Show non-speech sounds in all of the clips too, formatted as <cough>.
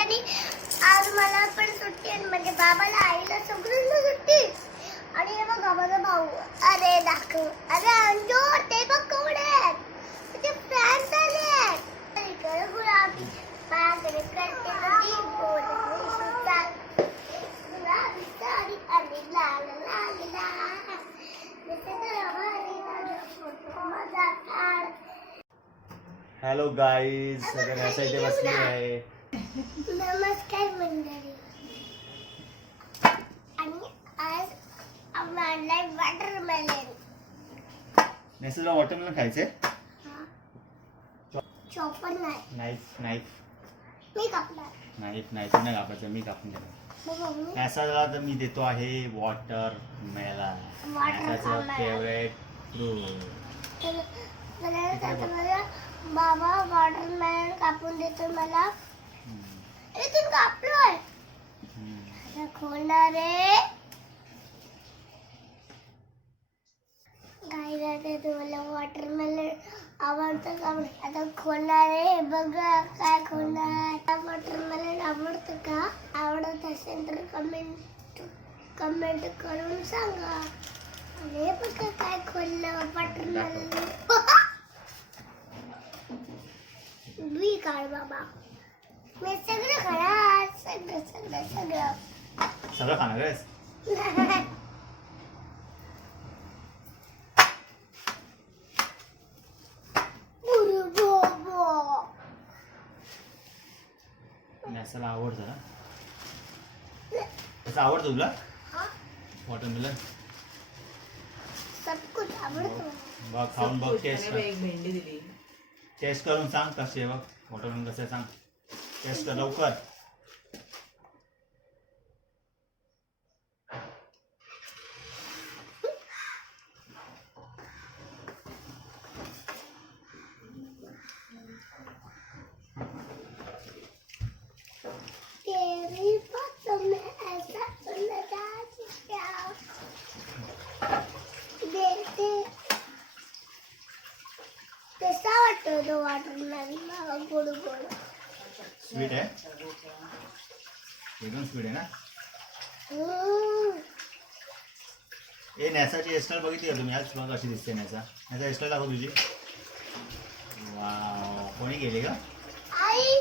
आणि आज मला पण सुट्टी आहे म्हणजे बाबाला आईला सगळ्यांना सुट्टी आणि हे बघा माझा भाऊ. अरे दाखव. अरे अंजोर ते बघ केवढे आहेत. त्याचे फॅन्स आले आहेत. गुलाबी. माझ्याकडे तुझी गुलाबी साडी. आणि लाल लाल हॅलो गाईज सगळ्यांना इथे बसली आहे. नमस्कार मंडळी. आणि आज आम्ही आणलाय वॉटरमेलन तुला वॉटरमेलन खायचे चॉपर नाही. नाईफ नाईफ मी कापणार. नाईफ नाही तू नाही कापायचं मी कापून देणार. मग मम्मी? नॅसाला तर मी देतो आहे water melon Watermelon. Favourite fruit तर तर बाबा वॉटरमेलन कापून देतो मला. इथून कापलोय. आता खोलणार आहे. काय तुम्हाला वॉटरमेलन आवडतं का आता खोलणार आहे. बघा काय खोलणार. वॉटरमेलन आवडतं का? आवडत असेल तर कमेंट कमेंट करून सांगा. अरे बघा काय खोललं वॉटरमेलन <laughs> बी काढ बाबा. मी सगळं खाणार सगळं सगळं सगळं. सगळं खाणार आहेस? नॅसाला आवडतं ना त्याचं आवडतं तुला? वॉटरमेलन सब कुछ आवडतो. बघ खाऊन बघ टेस्ट कर. एक भेंडी दिली. टेस्ट करून सांग कसे बघ. वॉटरमेलन कसं आहे सांग. टेस्ट कर लवकर तेरी बातों में ऐसा उलझा क्या देते कसा वाटतो तो वाटरमेलन मला गोड गोड स्वीट आहे. एकदम स्वीट आहे ना? ए नॅसाची हेअरस्टाईल बघितली का तुम्ही? आज बघा कशी दिसते नॅसा नॅसा हेअरस्टाईल दाखव तुझी. वा कोणी गेली का आई.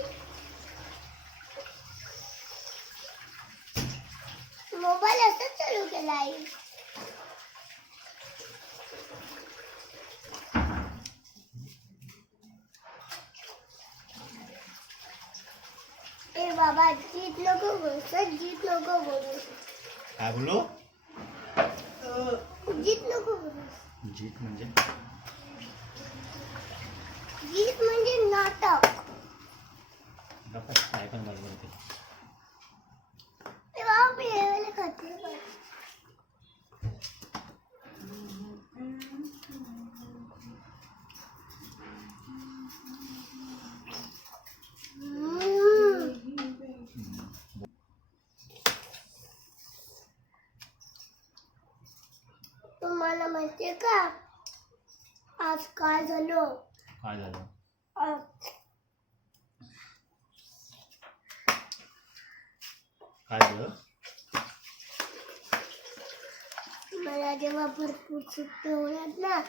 मोबाईल असंच चालू केला आई. ए बाबा जीत नको बोलू सर जीत नको बोलू. काय बोलू जीत नको बोलू. जीत म्हणजे? जीत म्हणजे नाटक. गप्पा, काय पण बरोबर ते. ए बाबा मी हे वाले खाते. का? आज काय झालं? काय झालं? काय झालं? मला जेव्हा भरपूर सुट्टी होणार ना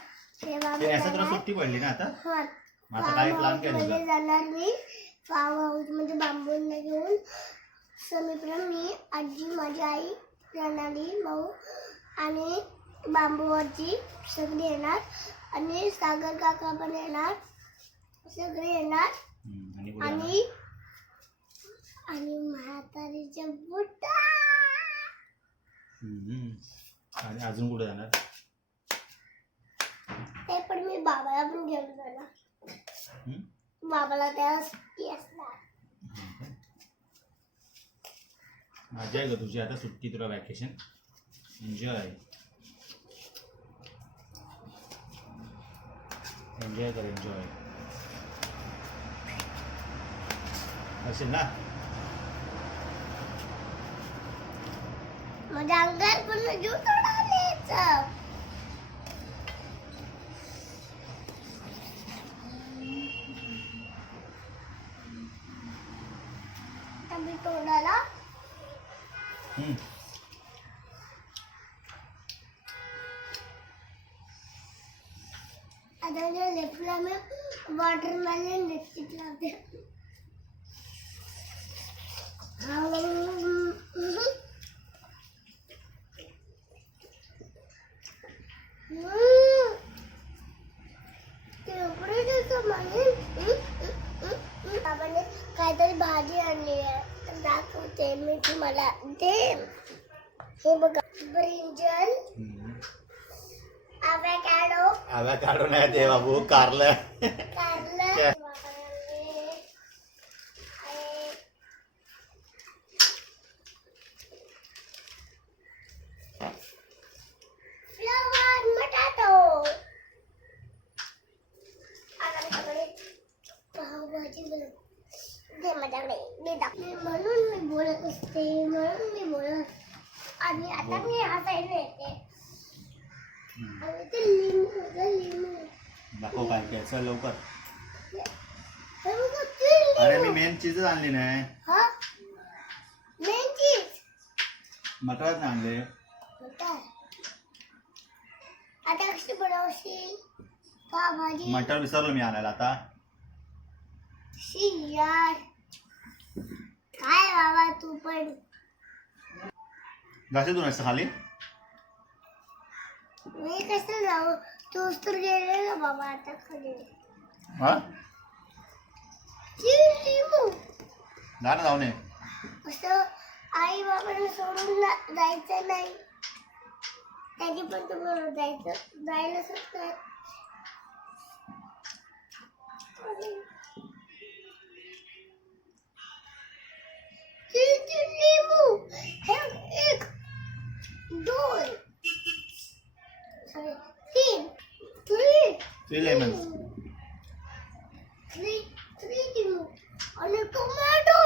तेव्हा ते तुला सुट्टी पडली ना आता? हा, मग आता काय प्लॅन केला जाणार मी. फार्म हाऊसमध्ये बांबूंना घेऊन. समीपला मी आजी माझी आई प्रणाली भाऊ आणि बांबूवरची सगळी येणार. आणि सागर काका पण येणार. सगळे येणार. आणि? आणि म्हातारीच्या बुटा. आणि अजून कुठे जाणार? ते पण मी बाबाला पण घेऊन जाणार? बाबाला त्या सुट्टी असणार. मजा आहे ग तुझी. आता सुट्टी तुला vacation enjoy एन्जॉय कर एन्जॉय असेल ना माझ्या अंगात पूर्ण जीव तोडायचं आम्ही तोंडाला हम्म. आता लेफ्टला मी वॉटरमेलन लिपस्टिक लावते हम्म. काहीतरी भाजी आणली आहे दाखवते मी तुम्हाला ते हे बघा ब्रिंजल। काढून आहे ते बाबू कारलं. म्हणून मी बोलत असते म्हणून मी बोलत आणि आता मी हा साईडला येते. दाखव काय काय चल लवकर. ते अरे मी. मेन चीजच आणली नाही. हा मेन चीज मटरच आणले. काय आता कशी बनवशील पावभाजी मटर विसरलो मी आणायला आता. काय बाबा तू पण? घासे दोन असतं खाली? मी कसं जाऊ? तूच तर गेलेला बाबा आता खाली. हा? लिंबू जा ना जाऊ नये असं आई बाबांना सोडून जायचं नाही. त्याची पण तुम्हाला जायचं जायला शकतात Three lemons. Three, three lemons. And a tomato.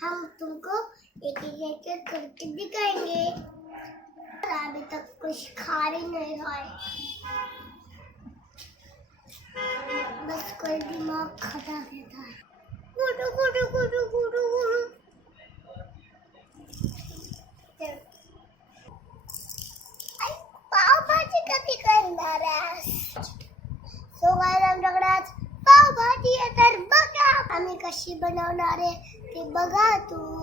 हम तुमको एक एक एक करके दिखाएंगे अभी तक कुछ खा रही नहीं खाए बस कोई दिमाग खटा है गुडू गुडू गुडू गुडू गुडू पावभाजी कधी करणार सो आमच्याकडे आज पावभाजी आहे तर बघा. आम्ही कशी बनवणार आहे ते बघा तू.